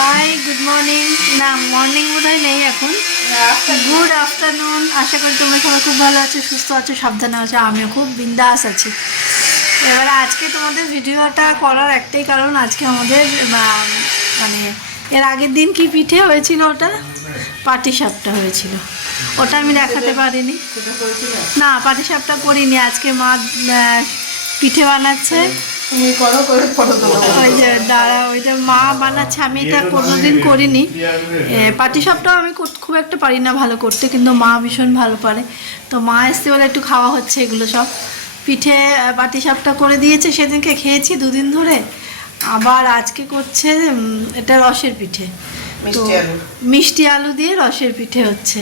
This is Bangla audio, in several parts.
High, good morning. না, মর্নিং বোধহয় নেই এখন। Good afternoon. আশা করি তোমরা সবাই খুব ভালো আছো, সুস্থ আছো, সাবধানে আছো। আমিও খুব বিন্দাস আছি। এবারে আজকে তোমাদের ভিডিওটা করার একটাই কারণ, আজকে আমাদের মানে এর আগের দিন কি পিঠে হয়েছিল, ওটা পাটিসাপটা হয়েছিল। ওটা আমি দেখাতে পারিনি। না, পাটিসাপটা করিনি। আজকে মা পিঠে বানাচ্ছে। ওই যে দাঁড়া, ওইটা মা বানাচ্ছে, আমি এটা কোনোদিন করিনি। পাটিসাপটাও আমি খুব একটা পারি না ভালো করতে, কিন্তু মা ভীষণ ভালো পারে। তো মা এসছে বলে একটু খাওয়া হচ্ছে এগুলো সব। পিঠে পাটিসাপটা করে দিয়েছে, সেদিনকে খেয়েছি দুদিন ধরে। আবার আজকে করছে এটা রসের পিঠে, তো মিষ্টি আলু দিয়ে রসের পিঠে হচ্ছে।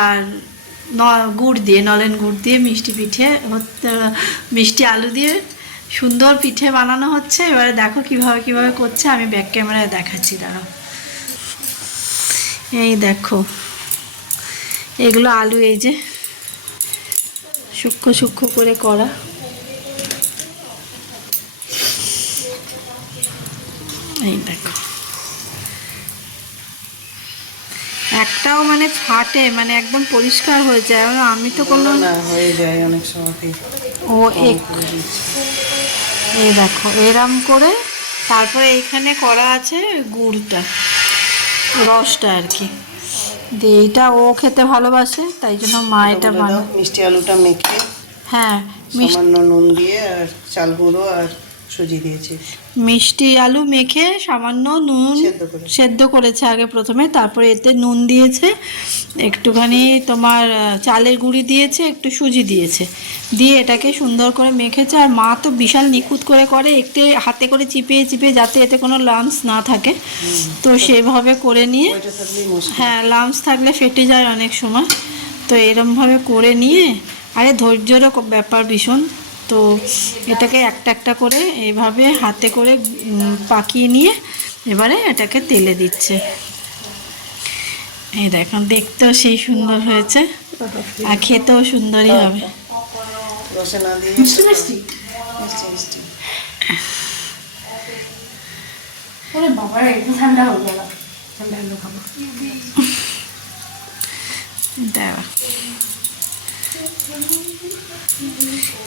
আর গুড় দিয়ে, নলেন গুড় দিয়ে মিষ্টি পিঠে, মিষ্টি আলু দিয়ে সুন্দর পিঠে বানানো হচ্ছে। এবারে দেখো কিভাবে করছে, আমি ব্যাক ক্যামেরায় দেখাচ্ছি, দাঁড়াও। এই দেখো, এগুলো আলু এই যে সূক্ষ্ম সূক্ষ্ম করে করা। এই দেখো, একটাও মানে ফাটে, মানে একদম পরিষ্কার হয়ে যায়। আমি তো কোনো হয়ে যায় অনেক সময়। ও এই দেখো এরম করে, তারপরে এইখানে করা আছে গুড়টা, রসটা আর কি দিয়ে। এইটা ও খেতে ভালোবাসে, তাই জন্য মা এটা বানায়। মিষ্টি আলুটা মেখে, হ্যাঁ, সামান্য নুন দিয়ে আর চাল গুঁড়ো আর সুজি দিয়েছি। মিষ্টি আলু মেখে সামান্য নুন সেদ্ধ করেছে আগে প্রথমে, তারপরে এতে নুন দিয়েছে, একটুখানি তোমার চালের গুঁড়ি দিয়েছে, একটু সুজি দিয়েছে, দিয়ে এটাকে সুন্দর করে মেখেছে। আর মা তো বিশাল নিখুঁত করে একটু হাতে করে চিপিয়ে যাতে এতে কোনো লাম্পস না থাকে, তো সেভাবে করে নিয়ে। হ্যাঁ, লাম্পস থাকলে ফেটে যায় অনেক সময়, তো এরমভাবে করে নিয়ে। আরে ধৈর্যেরও ব্যাপার ভীষণ। তো এটাকে একটা একটা করে এইভাবে হাতে করে পাকিয়ে নিয়ে এবারে এটাকে তেলে দিচ্ছে। এই দেখুন, দেখতেও সেই সুন্দর হয়েছে আর খেতেও সুন্দরই হবে।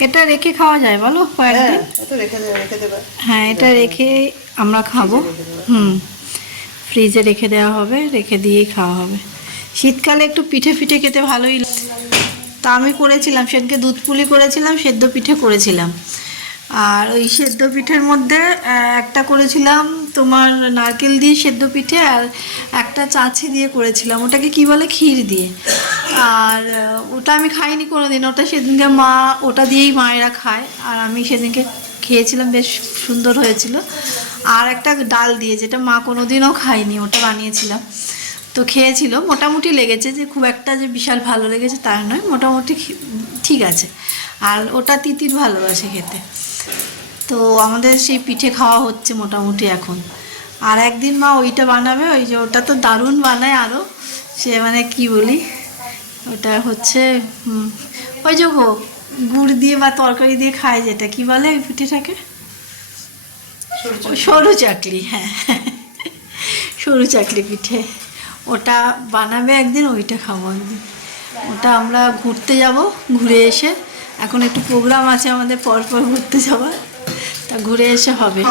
এটা রেখে খাওয়া যায় বলো কয়েকদিন? হ্যাঁ, এটা রেখে আমরা খাবো। ফ্রিজে রেখে দেওয়া হবে, রেখে দিয়েই খাওয়া হবে। শীতকালে একটু পিঠে খেতে ভালোই। তা আমি করেছিলাম সেদিনকে, দুধ পুলি করেছিলাম, সেদ্ধ পিঠে করেছিলাম। আর ওই সেদ্ধ পিঠের মধ্যে একটা করেছিলাম তোমার নারকেল দিয়ে সেদ্ধ পিঠে, আর একটা চাছি দিয়ে করেছিলাম, ওটাকে কি বলে, ক্ষীর দিয়ে। আর ওটা আমি খাইনি কোনোদিন, ওটা সেদিনকে মা, ওটা দিয়েই মায়েরা খায়, আর আমি সেদিনকে খেয়েছিলাম, বেশ সুন্দর হয়েছিল। আর একটা ডাল দিয়ে, যেটা মা কোনোদিনও খায়নি, ওটা বানিয়েছিলাম, তো খেয়েছিল। মোটামুটি লেগেছে, যে খুব একটা যে বিশাল ভালো লেগেছে তার নয়, মোটামুটি ঠিক আছে। আর ওটা তিতির ভালোবাসে খেতে, তো আমাদের সেই পিঠে খাওয়া হচ্ছে মোটামুটি এখন। আর একদিন মা ওইটা বানাবে, ওই যে ওটা তো দারুণ বানায় আরও, সে মানে কি বলি, ওটা হচ্ছে ওই যে গুড় দিয়ে বা তরকারি দিয়ে খায়, যেটা কি বলে ওই পিঠেটাকে, সরু চাকলি। হ্যাঁ, সরু চাকলি পিঠে, ওটা বানাবে একদিন, ওইটা খাবো একদিন। ওটা আমরা ঘুরতে যাব, ঘুরে এসে, এখন একটু প্রোগ্রাম আছে আমাদের পরপর ঘুরতে যাওয়ার, তা ঘুরে এসে হবে।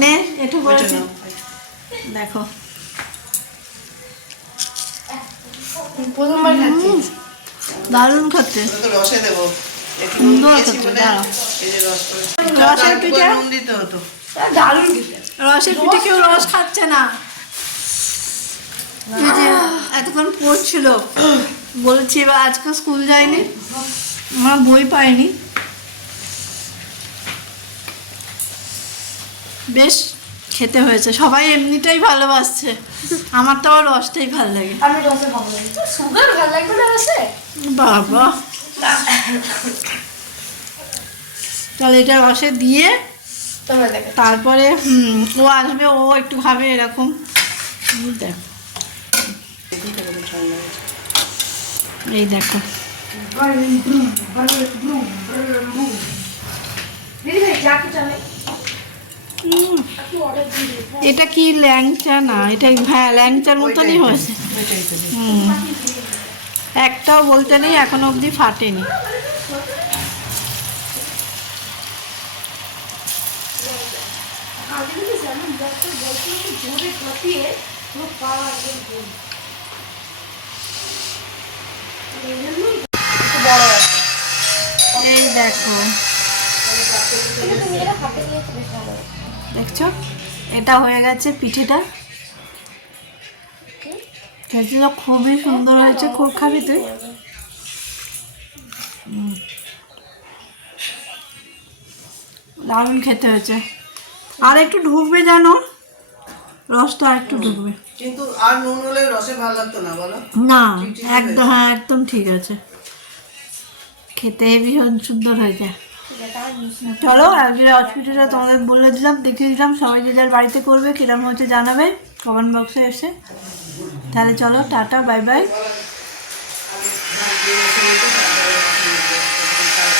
নে একটু বলেছি, দেখো দারুণ খেতে, সুন্দর খেতে। দাঁড়াও, রসের পিঠে দারুণ খেতে। রসের পিঠে কেউ রস খাচ্ছে না, এই যে এতক্ষণ পড়ছিল, বলছি এবার আজকে স্কুল যায়নি, আমার বই পাইনি। বেশ খেতে হয়েছে, সবাই এমনিটাই ভালোবাসছে, আমার তো আবার রসটাই ভালো লাগে। আমি রসে ভালো লাগে, সুগার ভালো লাগবে না রসে? বাবা, তাহলে এটা রসে দিয়ে তারপরে ও আসবে, ও একটু খাবে এরকম। দেখো, এই দেখো, এটা কি ল্যাংচা না, এটা হ্যাঁ ল্যাংচার মতনই হয়েছে। ওইটাই তো। হুম, একটাও বলতে নেই এখনো অবধি ফাটেনি। এই দেখো, দেখছো এটা হয়ে গেছে পিঠেটা। খেতে তো খুবই সুন্দর হয়েছে। খুব খাবি তুই? দারুণ খেতে হয়েছে। আর একটু ঢুকবে জানো, রসটা আর একটু ঢুকবে। কিন্তু আর নুন হলে রসে ভালো লাগতো না বলো? না একদম, হ্যাঁ একদম ঠিক আছে, খেতে ভীষণ সুন্দর হয়েছে। চলো আজকে হসপিটালটা তোমাদের বলে দিলাম, দেখিয়ে দিলাম, সবাই যে যার বাড়িতে করবে কিরম হচ্ছে জানাবে কমেন্ট বক্সে এসে। তাহলে চলো টাটা, বাই বাই,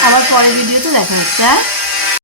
আবার পরের ভিডিওতে দেখা হচ্ছে।